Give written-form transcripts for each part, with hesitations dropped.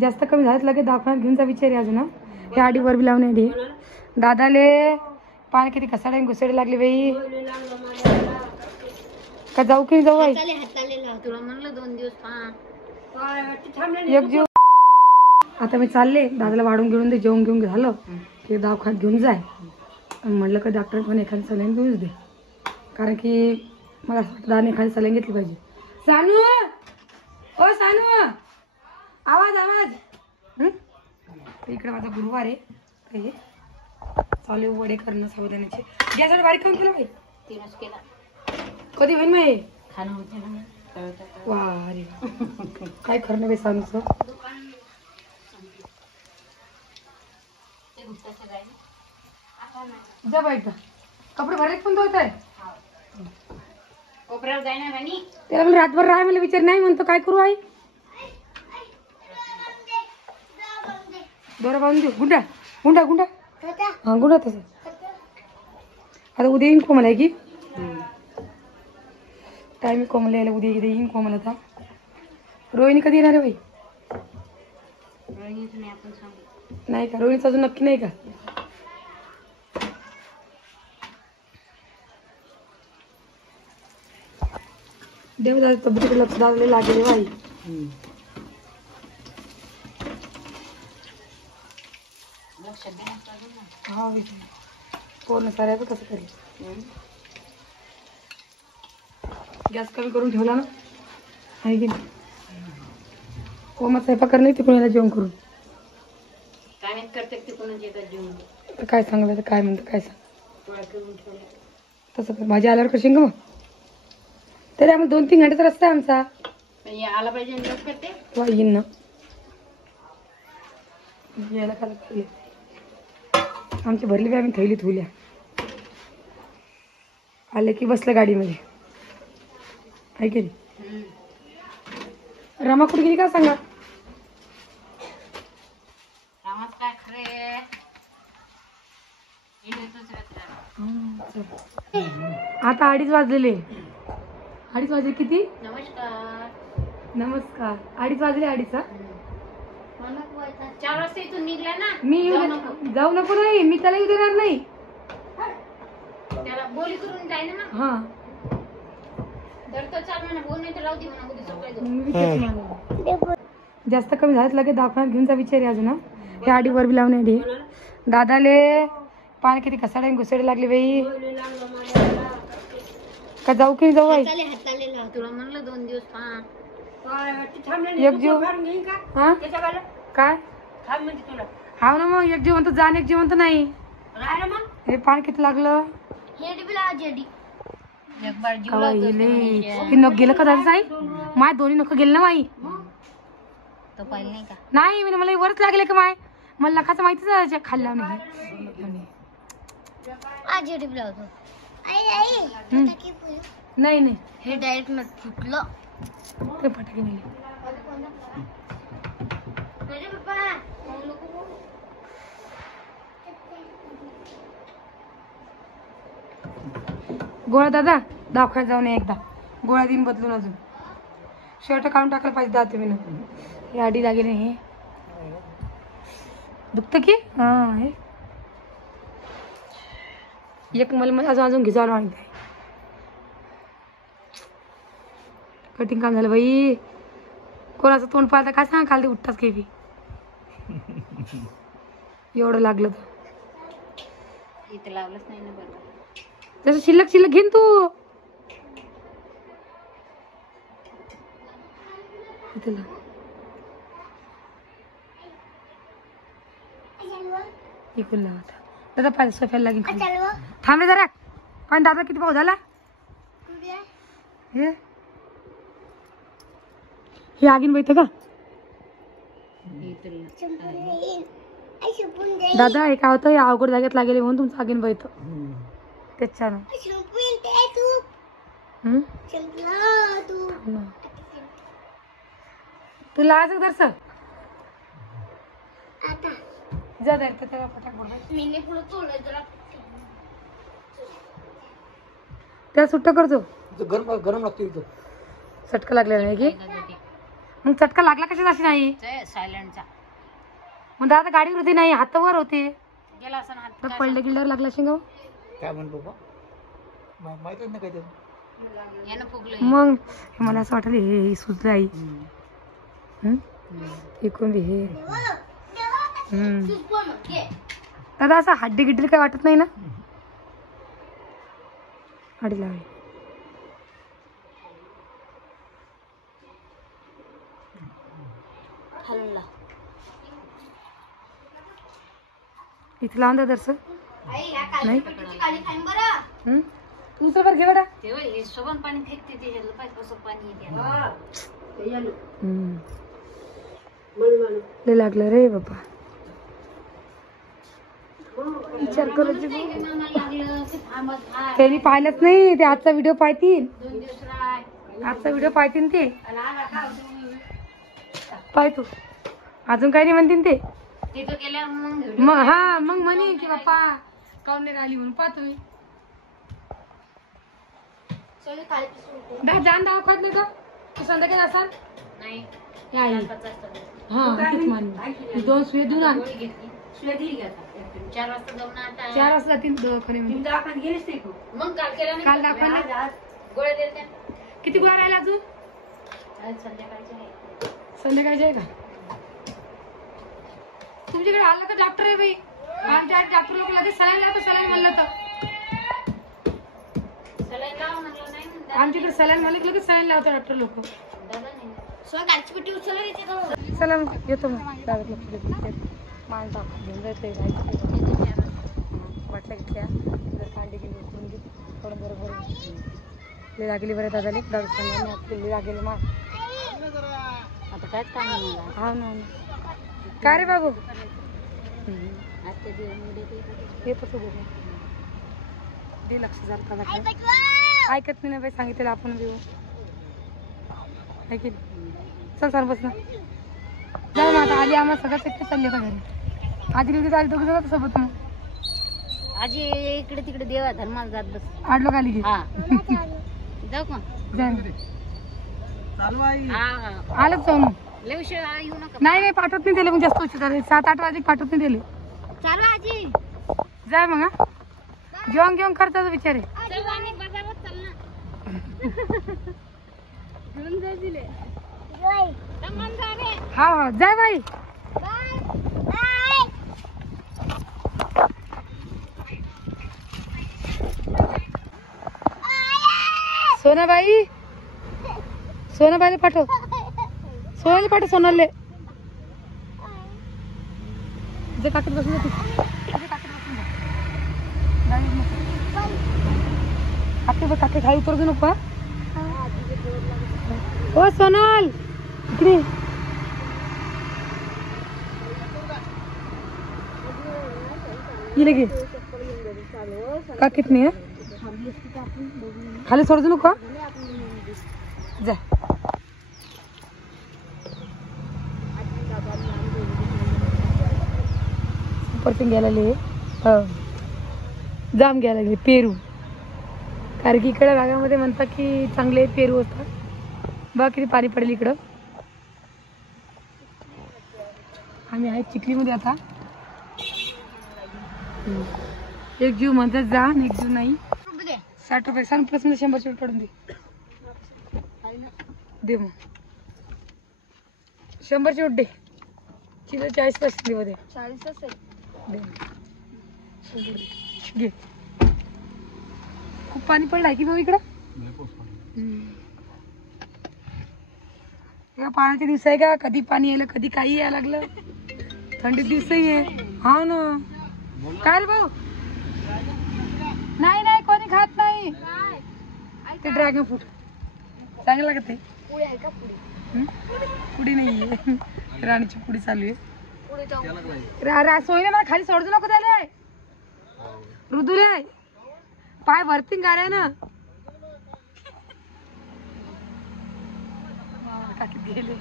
जास्त कमी झालं लगेच दवाखान्यात घेऊन जा विचार आहे अजून. हे आडीवर बी लावणे आधी दादाले पान किती कसाडे घुसडे लागले बाई. का जाऊ की जाऊ आई तुला म्हणलं 2 दिवस एक जीव. आता मी चालले दादाला वाढून घेऊन दे जेवण घेऊन झालं की दवाखान्यात घेऊन जाय. म्हटलं का डॉक्टर पण एखादी सलाईन देऊच दे कारण की मला दादाने एखादी सलाईन घेतली पाहिजे. सानू ओ सानू आवाज आवाज. इकडे माझा गुरुवार आहे हे चालू वडे करणं साबुदाण्याचे. गॅसवर बारीक काम केलं बाई 3च केला. कधी होईल मग खाणं होते ना वा अरे काय खरं नाही बाई सानूचं. जा बाई कपडे भरायचे पण होत आहे कोपऱ्यावर जायना राणी. त्याला मला रातभर राह मला विचार नाही म्हणतो काय करू आई. दोरा बांधून देऊ गुंडा गुंडा गुंडा हा गुंडा तसं. आता उद्या येईन कोमल आहे की टाइम कोमल यायला उद्या येईन कोमल. आता रोहिणी कधी येणार आहे बाई. नाही का रोहिणीचं अजून नक्की नाही का. देव दादा तब्येतीकडे लक्ष द्यायला लागले बाई. हा पूर्ण साऱ्याचं कसं तरी गॅस कमी करून ठेवला ना आहे की नाही. हो मग स्वयंपाक नाही तिकडून यायला जेवण करून काय माहित करते तिकडून येतात जेवण. काय सांगलं तर काय म्हणतं काय सांग तसं कर. माझ्या आल्यावर करशील का मग. तरी आम्हाला 2-3 घंटेचा रस्ता आहे आमचा. आला पाहिजे करते वा येईन ना यायला का लागते. आमची भरली बी आम्ही थैली ठेवल्या आले की बसलं गाडीमध्ये आहे की नाही. रमा कुठे गेली का सांगा. काय खरे आता 2:30 वाजलेले. 2:30 वाजले किती. नमस्कार नमस्कार 2:30 वाजले. 2:30 4 वाजता इथून निघला ना. मी जाऊ नको नाही मी त्याला येऊ देणार नाही. त्याला बोली करून जाय ना. हा तर चाल म्हणा बोल नाही तर राहू दे म्हणा उद्या सकाळी. जास्त कमी झालं लगेच दवाखान्यात घेऊन जा विचार आहे अजून. हे आडीवर बी लावणे आधी दादाले पान किती कसाडे घुसडे लागले बाई. का जाऊ की जाऊ आई तुला म्हणलं 2 दिवस एक जीव. हा काय हाव ना मग एक जीवन तर जाण एक जीवन तर नाही. हे पान किती लागलं नख गेलं का दादा आई. माय दोन्ही नख गेले ना माई. तो पाहिलं नाही का. नाही मी मला वरच लागले का माय मला नखाचं माहितीच खाल्ला नाही. नाही नाही हे डायरेक्ट नट फुटलं ते फटाके नाही. गोळा दादा दवाखान्यात जाऊन एकदा गोळ्या दिन बदलून अजून शर्ट काढून टाकायला पाहिजे दादा तुम्ही. हे आडी लागेल हे दुखतं की हा हे एक मला अजून अजून घिजावं माहिती. कटिंग काम झालं बाई. कोणाचं तोंड पाहता काय सांग खाली उठताच काही बी एवढं लागलं तर इथं लावलंच नाही ना. बरोबर जसं शिल्लक शिल्लक घेईन तू इथं लाव. इकडून लाव आता दादा पाहिजे सोफ्याला लागेल थांब रे जरा. पण दादा किती पाऊस झाला. हे आगीन बैठ का दादा. हे काय होतं अवघड जागेत लागेल म्हणून तुमचं आगीन बैठ त्याच्यानं. तुला आज दर्श जा दर त्याला फटाक त्या सुट्ट करतो गरम गरम लागतो इथं. चटका लागलेला नाही की मग चटका लागला कशाच अशी नाही सायलेंटचा मग दादा गाडीवर होती नाही हातावर होते गेला असं हात तर पडलं गिल्ल्यावर लागला शिंगाव काय म्हणतो बा माहितच नाही काय ते यानं फुगलं मग हे मला असं वाटलं हे सुचलं आई ऐकून हे दादा असं हड्डी गिड्डी काय वाटत नाही ना हड्डी लागली इथे लावून द्या दर्शन नाही दुसरं बरं घे बेटा हे सोबत पाणी फेकते त्याच्यातलं पाय कसं पाणी येते लय लागलं रे बाबा विचार करायची लागलं की थांबत त्यांनी पाहिलंच नाही ते आजचा व्हिडिओ पाहतील 2 दिवस राय आजचा व्हिडिओ पाहतील ते पाय तू अजून काही नाही म्हणतील ते तिथं गेल्यावर मग मग हा मग म्हणे की बाप्पा काऊन नाही आली म्हणून पाहा तुम्ही जाण दाखवत नाही का तू संध्याकाळी असाल नाही हे आई. हा तेच म्हणे. 2 सुये देऊन आण. गोळी घेतली सुया दिली का 4 वाजता जाऊन आता 4 वाजता जातील दवाखाने गेलीस ते मग काल केलं नाही काल दाखवलं गोळ्या दिल्या त्या किती गोळ्या राहिल्या अजून आज संध्याकाळचे आहे संध्याकाळची आहे का तुमच्याकडे आलं तर डॉक्टर आहे बाई आमच्या डॉक्टर लोक लगेच सलाईन लावतो सलाईन म्हणलं तर सलाईन लाव म्हणलं नाही म्हणतात आमच्याकडे सलाईन म्हणलं की लगेच सलाईन लावतो डॉक्टर लोक दादा नाही सोय गाडीची पेटी उचलली येते का चला मग येतो मग दादा लक्ष देते मान टाकून घेऊन जायचं वाटलं घेतल्या जर कांडी गेली उचलून घे थोडं बरोबर ले लागली बरं दादाले दादा सांगा आपली लागेल मा आता कायच काम नाही मला हा ना काय रे बाबू आजच्या दिवस हे कसं बघू दे लक्ष झालं का ऐकत नाही ना बाई सांगितलं आपण देऊ ऐकेल चल सर बस ना जाऊ ना आता आली आम्हाला सगळं एकटे चालले होता घरी आधी लगेच आली दोघं जात सोबत मग आजी इकडे तिकडे देवा धर्माला जात बस आठ लोक आली की हा जाऊ का चालू आहे हा आलंच जाऊ मग लय उशीर येऊ नका नाही नाही पाठवत नाही दिले मग जास्त उशीर झाले 7-8 वाजे पाठवत नाही दिले चालू आजी जाय मग हा जेवण घेऊन करतात बिचारे चल आणि बाजारात चल ना घेऊन जा दिले हा हा जाय बाई सोनाबाई सोनाबाईला पाठव सोनाली पाठव सोनाले जे काकत बसून जाते काकी काकी खाली उतर देऊ नको ओ सोनाल इकडे लगे काकीत नाही खाली सोड देऊ नको जा परतून घ्यायला लागले जाम घ्यायला लागले पेरू कारण की इकडे भागामध्ये म्हणतात की चांगले पेरू असतात बघा किती पाणी पडेल इकडं आम्ही आहे चिखलीमध्ये आता एक जीव म्हणतात जा आणि एक जीव नाही 60 रुपये सांग प्लस मध्ये 100 रुपये पडून दे मग 100 ची उठ दे किलो 40 पैसे दे 40 घे खूप पाणी पडलाय की भाऊ इकडं पाण्याचे दिवस आहे का कधी पाणी यायला कधी काही यायला लागलं थंडीत दिवसही आहे हा ना काय रे भाऊ नाही नाही कोणी खात नाही ते ड्रॅगन फ्रूट चांगलं लागत आहे पुडी नाहीये राणीची पुडी चालू आहे सोयीने मला खाली सोडू नको त्याला ऋतुले पाय भरती गाड्या ना काकीत गेले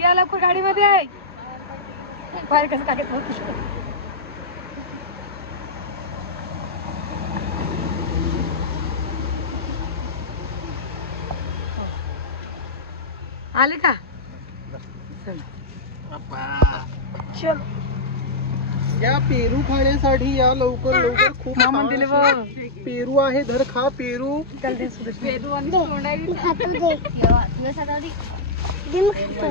या लवकर गाडीमध्ये आहे बाहेर कसं काकीत होत आले का चल या पेरू खाण्यासाठी या लवकर लवकर. खूप मामा छान दिले असे बघ. पेरू आहे. धर खा पेरू. चल दे सुदेश. दिवस आता